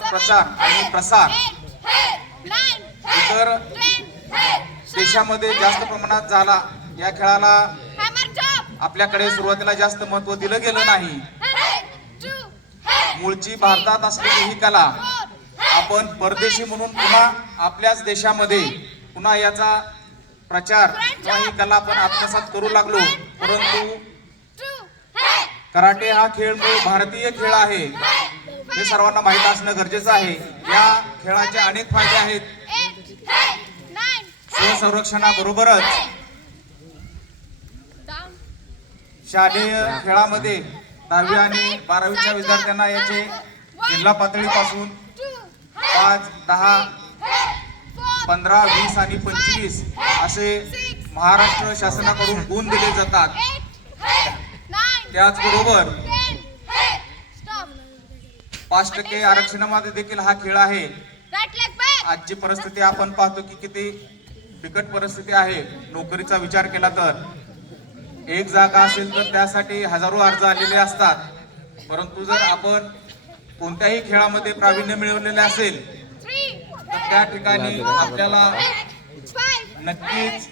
प्रचार आणि प्रसार. इतर देशामध्ये जास्त प्रमाणात झाला या खेळाला आपल्याकडे सुरुवातीला जास्त महत्त्व दिलं गेलं नाही. मूळची भारतात असलेली ही कला आपण परदेशी म्हणून पुन्हा आपल्याच देशामध्ये पुन्हा याचा प्रचार किंवा ही कला आपण आत्मसात करू लागलो. परंतु कराटे हा खेळ मूळ भारतीय खेळ आहे. हे सर्वांना माहीत असणं गरजेचं आहे. या खेळाचे अनेक फायदे आहेत. स्वसंरक्षणाबरोबरच शालेय खेळामध्ये दहावी आणि बारावीच्या विद्यार्थ्यांना याचे जिल्हा पातळीपासून पाच दहा पंधरा वीस आणि पंचवीस असे महाराष्ट्र शासनाकडून गुण दिले जातात. त्याचबरोबर पाच टक्के आरक्षणामध्ये देखील हा खेळ आहे. आजची परिस्थिती आपण पाहतो की किती बिकट परिस्थिती आहे. नोकरीचा विचार केला तर. एक जागा असेल तर त्यासाठी हजारो अर्ज आलेले असतात. परंतु जर आपण कोणत्याही खेळामध्ये प्रावीण्य मिळवलेले असेल तर त्या ठिकाणी आपल्याला नक्कीच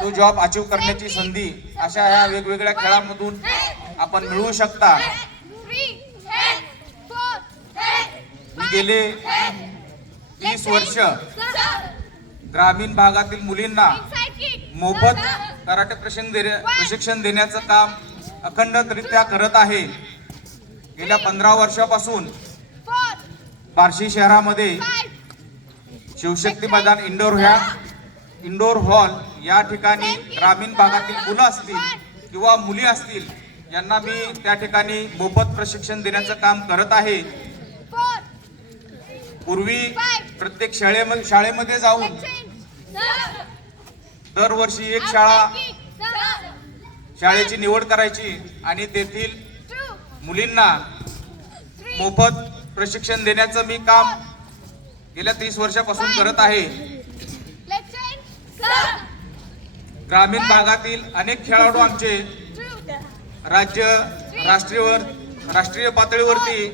तो जॉब अचीव करण्याची संधी अशा ह्या वेगवेगळ्या खेळांमधून आपण मिळवू शकता. मी गेले तीस वर्ष. ग्रामीण भागातील मुलींना मोफत कराटे प्रशिक्षण देण्या- प्रशिक्षण देण्याचं काम अखंडरित्या करत आहे. गेल्या पंधरा वर्षापासून बार्शी शहरामध्ये शिवशक्ती मैदान इंडोर ह्या इंडोर हॉल या ठिकाणी ग्रामीण भागातील मुलं असतील किंवा मुली असतील यांना मी त्या ठिकाणी मोफत प्रशिक्षण देण्याचं काम करत आहे. पूर्वी प्रत्येक शाळेमध्ये शाळेमध्ये जाऊन दरवर्षी एक शाळा शाळेची निवड करायची आणि तेथील मुलींना मोफत प्रशिक्षण देण्याचं मी काम गेल्या तीस वर्षापासून करत आहे. ग्रामीण भागातील अनेक खेळाडू आमचे राज्य राष्ट्रीय राष्ट्रीय पातळीवरती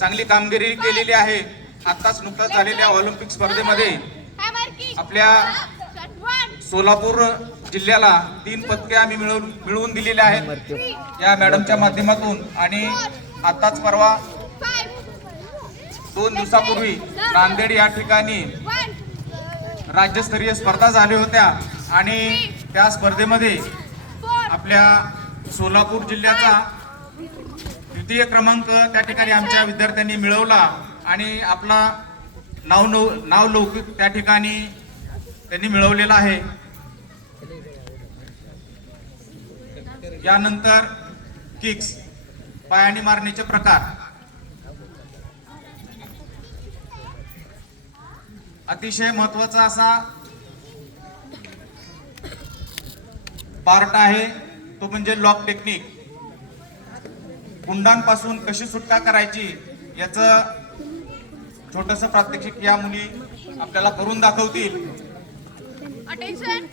चांगली कामगिरी केलेली आहे. आताच नुकताच झालेल्या ऑलिम्पिक स्पर्धेमध्ये आपल्या सोलापूर जिल्ह्याला तीन पदके आम्ही मिळवून मिळवून दिलेल्या आहेत. या मॅडमच्या माध्यमातून आणि आताच परवा दोन दिवसापूर्वी नांदेड या ठिकाणी राज्यस्तरीय स्पर्धा झाल्या होत्या आणि त्या स्पर्धेमध्ये आपल्या सोलापूर जिल्ह्याचा द्वितीय क्रमांक त्या ठिकाणी आमच्या विद्यार्थ्यांनी मिळवला. आणि आपला नाव नौ- नाव लौकिक त्या ठिकाणी त्यांनी मिळवलेला आहे. यानंतर किक्स पायाने मारण्याचे प्रकार. अतिशय महत्त्वाचा असा पार्ट आहे तो म्हणजे लॉक टेक्निक. गुंडांपासून कशी सुटका करायची याचं छोटस प्रात्यक्षिक या मुली आपल्याला करून दाखवतील. अटेन्शन